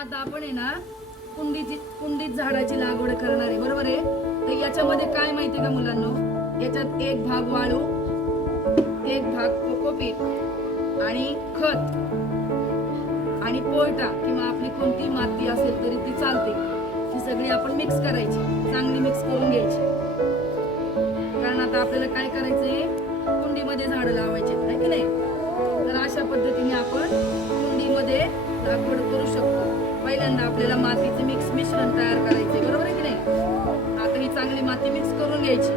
आता आपण आहे ना कुंडीत झाडाची लागवड करणार आहे, बरोबर आहे. तर याच्यामध्ये काय माहितीये का मुलांनो, याच्यात एक भाग वाळू, एक भाग कोकोपीट आणि खत आणि पोयटा किंवा आपली कोणती माती असेल तरी ती चालते, ही सगळी आपण मिक्स करायची, चांगली मिक्स करून घ्यायची. कारण आता आपल्याला काय करायचंय, कुंडीमध्ये झाडं लावायचे आहे की नाही. तर अशा पद्धतीने आपण कुंडीमध्ये लागवड करू शकतो. पहिल्यांदा आपल्याला मातीचे मिश्रण तयार करायचे, बरोबर आहे की नाही. आता ही चांगली माती मिक्स करून घ्यायची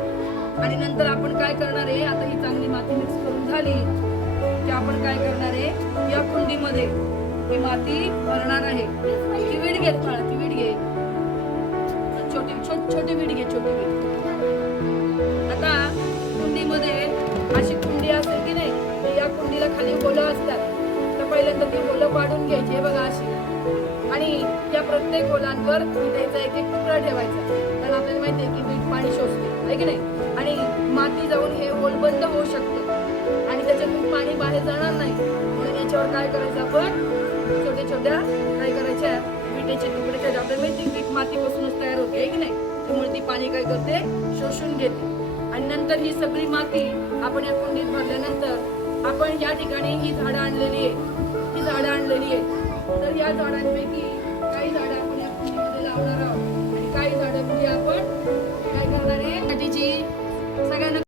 आणि नंतर आपण काय करणार आहे, आता ही चांगली माती मिक्स करून झाली की आपण काय करणार आहे, या कुंडीमध्ये ही माती भरणार आहे. ती विड घे, ती विड घे, छोटी विड घे, छोटी विड. आता कुंडीमध्ये अशी कुंडी असेल की नाही, तर या कुंडीला खाली होलं असतात. तर पहिल्यांदा ती होलं पाडून घ्यायची बघा अशी, आणि त्या प्रत्येक होलांवर विटाचा एक एक तुकडा ठेवायचा. कारण आपल्याला माहिती आहे की वीट पाणी शोषते आहे की नाही, आणि माती जाऊन हे होल बंद होऊ शकतं आणि त्याच्यातून पाणी बाहेर जाणार नाही. म्हणून याच्यावर काय करायचं, आपण छोट्या छोट्या काय करायच्या विटेचे तुकडे ठेवायचे. आपल्याला माहिती वीट मातीपासूनच तयार होते आहे की नाही, त्यामुळे ती पाणी काय करते, शोषून घेते. आणि नंतर ही सगळी माती आपण या कुंडीत भरल्यानंतर आपण या ठिकाणी ही झाडं आणलेली आहे. तर या झाडांपैकी काही झाडं आपण या कुंडीमध्ये लावणार आहोत आणि काही झाडं म्हणजे आपण काय करणार आहे, सगळ्यांना